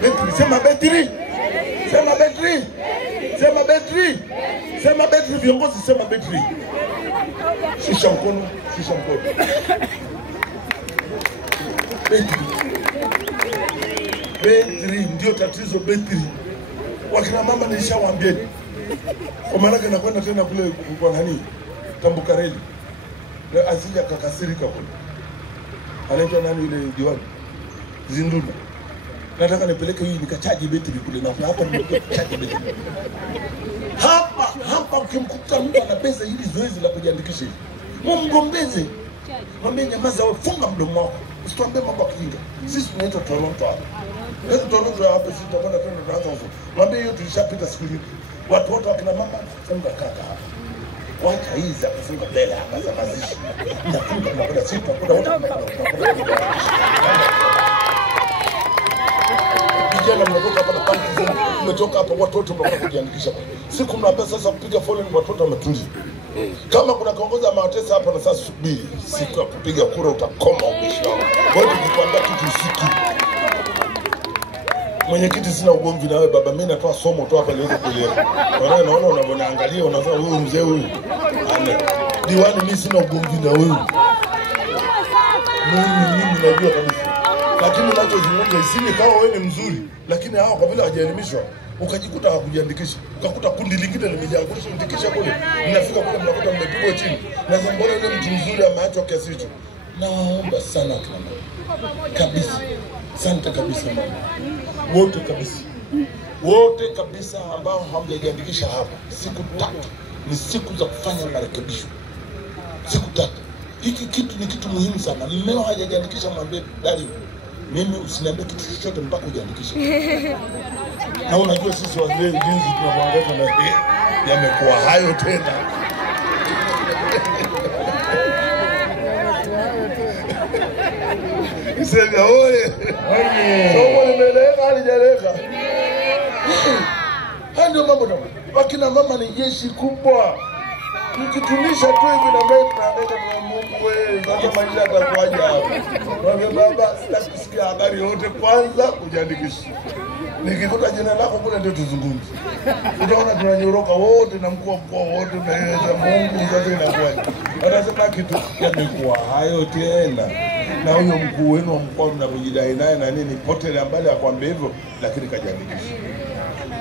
Betri. Sema betri. Sema betri. Sema betri. Sema betri viongozi, sema betri. Shusha mkono, shusha mkono. Betri. Betri ndio tatizo, betri. Wakina mama nilishawaambia. Kwa maana kana kwenda tena kule kwa nani? Tambukareli. Na asija kakasirika kule. Anaitwa nani yule diwani? Zinduna. Nataka nipeleke hii nikachaji betri kule na hapa nikachaji betri. Hapa ukimkuta mtu ana pesa hili zoezi la kujiandikisha. Mgombeze. Mwambie nyamaza wewe, funga mdomo wako. Usituambie mambo ya kijinga. Sisi tunaitwa Toronto hapa. Leo Toronto hapa sisi tutakwenda tena tunaanza huko. Mwambie hiyo tulishapita siku hizi. Watu wote wakina mama funga kaka hapa. Wacha hii za kufunga mbele hapa za mazishi. Nafunga tunakwenda sisi tunakwenda wote tunakwenda. Vijana mnatoka hapa na panti, mmetoka hapa watoto mnakwenda kujiandikisha. Siku mnaambia sasa kupiga foleni watoto wametulia. Kama kuna kiongozi amewatesa hapa na sasa subiri. Siku ya kupiga kura utakoma umeshauri. Wewe tukikwambia kitu usiku. Mwenyekiti sina ugomvi na wewe baba, mimi natoa somo tu hapa niweze kuelewa. Naona unaangalia unasema huyu mzee huyu. Diwani mimi sina ugomvi na wewe. Mimi najua kabisa. Lakini unachozungumza isini kama wewe ni mzuri, lakini hao kwa vile hawajaelimishwa, ukajikuta hawakujiandikisha. Ukakuta kundi lingine limejiandikisha ndikisha kule. Mnafika kule mnakuta mmepigwa chini. Na mbona yule mtu mzuri ameachwa kiasi hicho? Naomba sana kama kabisa. Asante kabisa mama. Wote kabisa. Wote kabisa ambao hamjajiandikisha hapa. Siku 3 ni siku za kufanya marekebisho. Siku 3. Hiki kitu ni kitu muhimu sana. Mmeo hajajiandikisha mwambie dali. Mimi usiniambie kitu chochote mpaka ujiandikishe. Na unajua sisi wazee jinsi tunavyoangaika na yamekuwa hayo tena. Sema oye. Somo limeleka halijaleka. Ndio mambo ndio. Wakina mama ni jeshi kubwa. Nikitumisha tu hivi na mbele tunaangaika kwa Mungu wewe, sasa maisha yatakuwaje hapo? Wewe baba, sitasikia habari yote, kwanza kujiandikisha. Nikikuta jina lako kule ndio tuzungumze. Utaona tunanyoroka wote na mkuu wa mkoa wote na yeye Mungu sasa inakuwaje? Anasema kitu yamekuwa hayo tena. Na huyo mkuu wenu wa mkoa mnapojidai naye na nini pote ambale akwambia hivyo, lakini kajiandikisha.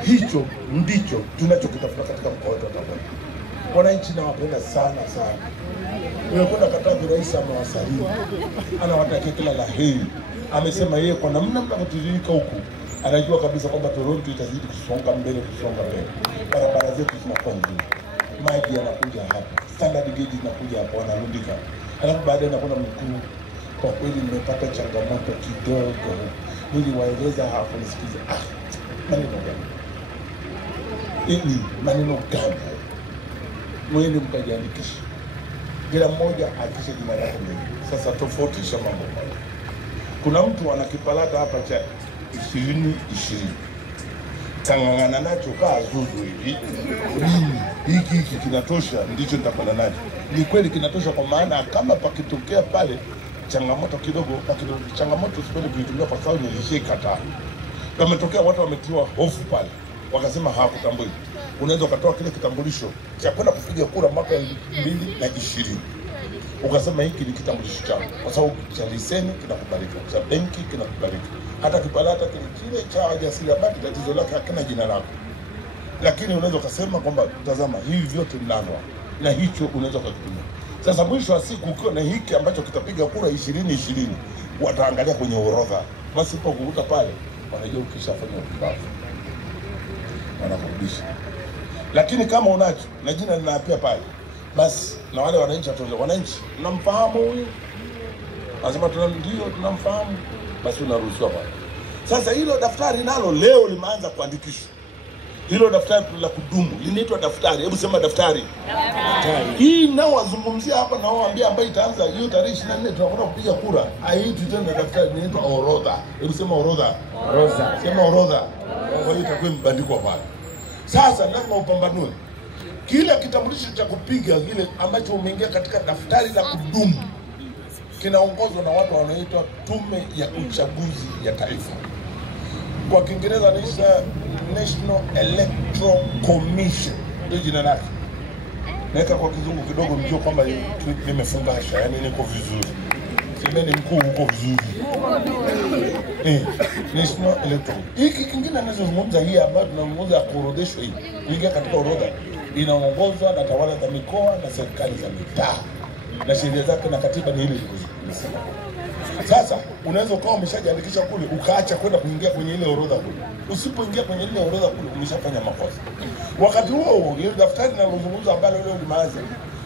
Hicho ndicho tunachokitafuta katika mkoa wetu wa Tanzania. Wananchi nawapenda sana sana. Unakwenda Katavi, rais amewasalimu. Anawatakia kila la heri. Amesema yeye kwa namna mnavyotiririka huku, anajua kabisa kwamba Toronto itazidi kusonga mbele. Barabara zetu zinakuwa nzuri. Maji yanakuja hapa. Standard gauge zinakuja hapa, wanarundika. Halafu baadaye nakwenda Mkuu. Kwa kweli nimepata changamoto kidogo. Niliwaeleza hapo nisikize. Maneno gani? Maneno gani? Mwende mkajiandikisha. Kila mmoja akisha jina lake mbele. Sasa tofautisha mambo. Kuna mtu anakipalata hapa cha 2020. Tangangana nacho kaa zuzu hivi. Hiki kinatosha ndicho nitapanda nacho. Ni kweli kinatosha kwa maana kama pakitokea pale changamoto kidogo, changamoto sipendi kuitumia kwa sababu nilishikataa. Kama tokea watu wametiwa hofu pale, wakasema hawakutambui. Unaweza ukatoa kile kitambulisho cha kwenda kupiga kura mwaka 2020. Ukasema hiki ni kitambulisho changu kwa sababu cha leseni kinakubalika, cha benki kinakubalika. Hata kipalata kile cha wajasiriamali tatizo lake hakina jina lako. Lakini unaweza ukasema kwamba tazama hivi vyote ninavyo na hicho unaweza kukitumia. Sasa mwisho wa siku ukiwa na hiki ambacho kitapiga kura 2020, wataangalia kwenye orodha. Basi kwa kukuta pale wanajua ukishafanya ukibafu. Wanakurudisha. Lakini kama unacho na jina linaapia pale, basi na wale wananchi wananchi mnamfahamu huyu? Lazima ndio tunamfahamu, basi unaruhusiwa pale. Sasa hilo daftari nalo leo limeanza kuandikishwa. Hilo daftari la kudumu linaitwa daftari. Hebu sema daftari. Daftari. Hii nao wazungumzia hapa na waambia ambayo itaanza hiyo tarehe 24 tunakwenda kupiga kura. Haitwi tena daftari, inaitwa orodha. Hebu sema orodha. Orodha. Sema orodha. Kwa hiyo itakuwa mbandiko pale. Sasa lazima upambanue. Kila kitambulisho cha kupiga kile ambacho umeingia katika daftari la kudumu kinaongozwa na watu wanaoitwa Tume ya Uchaguzi ya Taifa. kwa Kiingereza anaitwa National Electoral Commission, ndio jina lake. Naweka kwa kizungu kidogo mjue kwamba nimefungasha, yani niko vizuri. Semeni mkuu uko vizuri. National Electoral. Hiki kingine anazozungumza hii ambayo tunazungumza kuorodheshwa hii. Ingia katika orodha inaongozwa na tawala za mikoa na serikali za mitaa. Na sheria zake na katiba ni ile ilivyokuwa. Sasa unaweza ukawa umeshajiandikisha kule ukaacha kwenda kuingia kwenye ile orodha kule. Usipoingia kwenye ile orodha kule umeshafanya makosa. Wakati huo ile daftari linalozungumza ambalo leo limeanza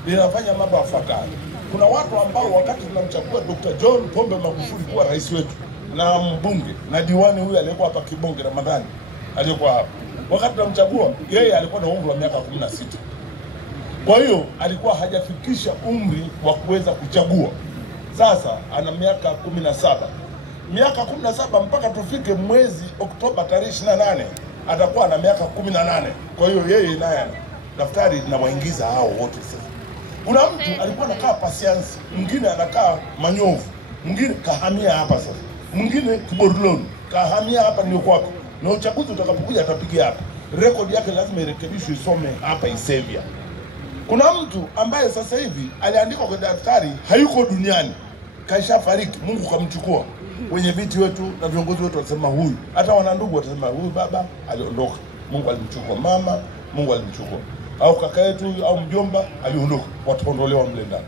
linafanya mambo yafuatayo. Kuna watu ambao wakati tunamchagua Dr. John Pombe Magufuli kuwa rais wetu na mbunge na diwani huyu aliyekuwa hapa Kibonge Ramadhani aliyekuwa hapa. Wakati tunamchagua yeye alikuwa na umri wa miaka 16. Kwa hiyo alikuwa hajafikisha umri wa kuweza kuchagua. Sasa ana miaka 17. Miaka 17 mpaka tufike mwezi Oktoba tarehe 28 atakuwa na miaka 18. Kwa hiyo yeye naye daftari linawaingiza hao wote sasa. Kuna mtu alikuwa anakaa Pasiansi, mwingine anakaa Manyovu, mwingine kahamia hapa sasa. Mwingine Kiborloni, kahamia hapa ndio kwako. Na uchaguzi utakapokuja atapiga hapa. Rekodi yake lazima irekebishwe isome hapa Isevia. Kuna mtu ambaye sasa hivi aliandikwa kwa daftari hayuko duniani. Kaisha fariki, Mungu kamchukua. Wenye viti wetu na viongozi wetu wasema huyu. Hata wanandugu watasema huyu baba aliondoka. Mungu alimchukua, mama Mungu alimchukua. Au kaka yetu au mjomba aliondoka, wataondolewa mle ndani.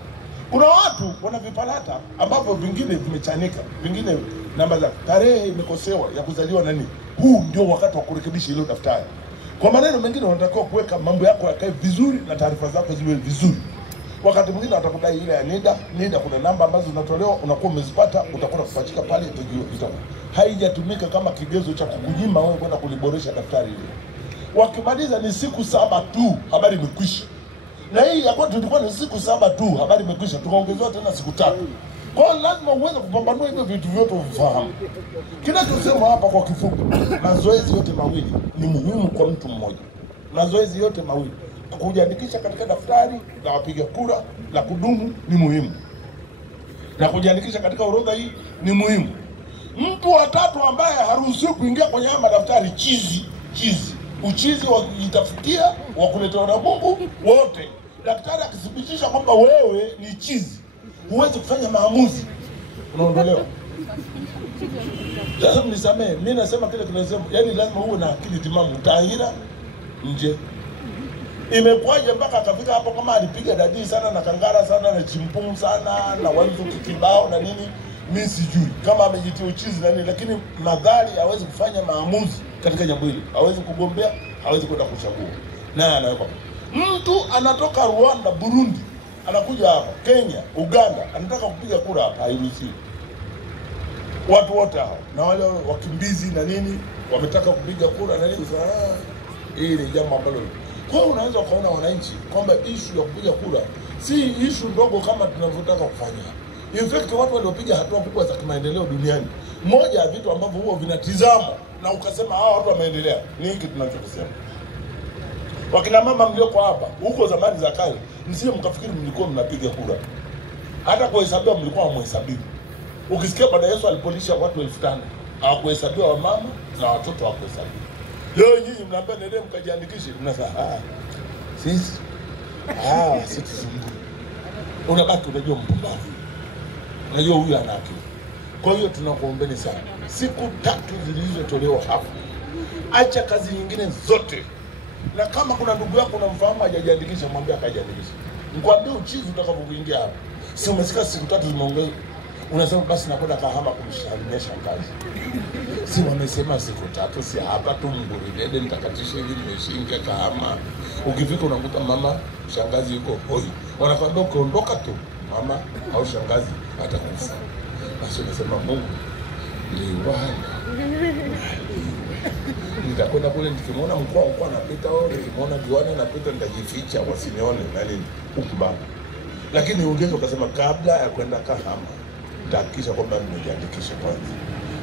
Kuna watu wana vipalata ambavyo vingine vimechanika, vingine namba za tarehe imekosewa ya kuzaliwa nani. Huu ndio wakati wa kurekebisha ile daftari. Kwa maneno mengine unatakiwa kuweka mambo yako yakae vizuri na taarifa zako ziwe vizuri. Wakati mwingine watakudai ile ya NIDA kuna namba ambazo zinatolewa unakuwa umezipata utakwenda kupachika pale itakuwa. Haijatumika kama kigezo cha kukunyima wewe kwenda kuliboresha daftari hili. Wakimaliza ni siku 7 tu habari imekwisha. Na hii ya kwetu ilikuwa ni siku 7 tu habari imekwisha. Tukaongezewa tena siku 3. Kwa hiyo lazima uweze kupambanua hivyo vitu vyote uvifahamu. Kinachosema hapa kwa kifupi, mazoezi yote mawili ni muhimu kwa mtu mmoja. Mazoezi yote mawili, kujiandikisha katika daftari la wapiga kura la kudumu ni muhimu, na kujiandikisha katika orodha hii ni muhimu. Mtu wa tatu ambaye haruhusiwi kuingia kwenye haya madaftari chizi. Uchizi wa kujitafutia, wa kuletewa na Mungu wote. Daktari akithibitisha kwamba wewe ni chizi, huwezi kufanya maamuzi, unaondolewa. Lazima nisamee, mimi nasema kile kinasema, yani lazima uwe na akili timamu. Tahira nje. Imekwaje mpaka akafika hapo kama alipiga dadii sana na kangara sana na chimpumu sana na wanzu kibao na nini, mimi sijui kama amejitia uchizi na nini, lakini madhari hawezi kufanya maamuzi katika jambo hili. Hawezi kugombea, hawezi kwenda kuchagua. Na anaweka. Mtu anatoka Rwanda, Burundi, anakuja hapa, Kenya, Uganda, anataka kupiga kura hapa, hairuhusiwi. Watu wote hao na wale wakimbizi na nini wametaka kupiga kura na nini, hii ni jambo ambalo. Kwa hiyo unaweza kuona wananchi kwamba issue ya kupiga kura si issue ndogo kama tunavyotaka kufanya. In fact watu waliopiga hatua kubwa za kimaendeleo duniani, moja ya vitu ambavyo huwa vinatizamwa na ukasema hawa watu wameendelea ni hiki tunachokisema. Wakina mama mlioko hapa huko zamani za kale, msije mkafikiri mlikuwa mnapiga kura. Hata kuhesabiwa mlikuwa hamhesabiwi. Ukisikia baada Yesu alipolisha watu 5,000, hawakuhesabiwa wamama na watoto hawakuhesabiwa. Leo nyinyi mnaambia nende mkajiandikishe, mnasema sisi citizen. Unabaki unajua mpumbavu. Unajua huyu ana akili. Kwa hiyo tunakuombeni sana. Siku 3 zilizotolewa hapa, acha kazi nyingine zote. Na kama kuna ndugu yako unamfahamu hajajiandikisha, mwambie akajiandikishe. Mkwambie uchizi utakapokuingia hapa. Si umesikia siku 3 zimeongezwa. Unasema basi nakwenda Kahama kumshauri shangazi. Si wamesema siku 3, si hapa tu Mburidede nitakatisha hivi nimeshinga Kahama. Ukifika unakuta mama shangazi yuko hoi. Wanakwambia ukaondoka tu mama au shangazi atakufa. Basi unasema Mungu liwana. Nitakwenda kule nikimwona mkoa anapita au nikimwona diwani anapita nitajificha wasinione na nini ukubwa. Lakini ungeza ukasema kabla ya kwenda Kahama tahakikisha kwamba nimejiandikisha kwanza.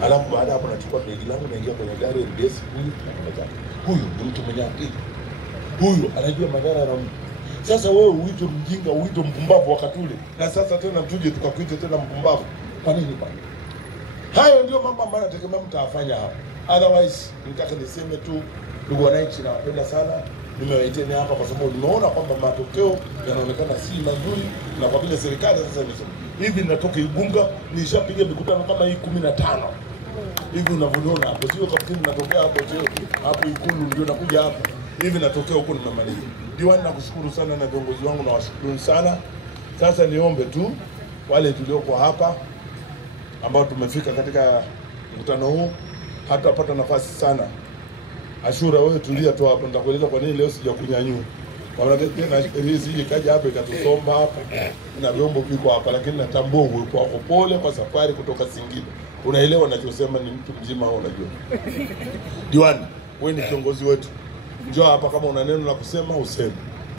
Alafu baada hapo nachukua begi langu naingia kwenye gari NBS huyu ni mtu mwenye akili. Huyu anajua madhara ya mtu. Sasa wewe uitwe mjinga, uitwe mpumbavu wakati ule. Na sasa tena tuje tukakuite tena mpumbavu. Kwa nini bwana? Hayo ndio mambo ambayo nategemea mtafanya hapa. Otherwise nitaka niseme tu, ndugu wananchi, nawapenda sana. Nimewaiteni hapa kwa sababu nimeona kwamba matokeo yanaonekana si mazuri, na kwa vile serikali sasa imesema hivi, natoka Igunga nishapiga mikutano kama hii 15 hivi unavyoona hapo, sio kapteni natokea hapo Ikulu ndio nakuja hapo hivi, natokea huko nimemaliza. Diwani, nakushukuru sana na viongozi wangu na washukuru sana. Sasa niombe tu wale tulioko hapa ambao tumefika katika mkutano huu, hatapata nafasi sana. Ashura, wewe tulia tu hapa, nitakueleza kwa nini leo sijakunyanyua. Maana tena hizi kaja hapa ikatusomba hapa na vyombo viko hapa, lakini natambua uko wako pole kwa safari kutoka Singida. Unaelewa ninachosema, ni mtu mzima au unajua. Diwani, wewe ni kiongozi wetu. Njoo hapa, kama una neno la kusema useme.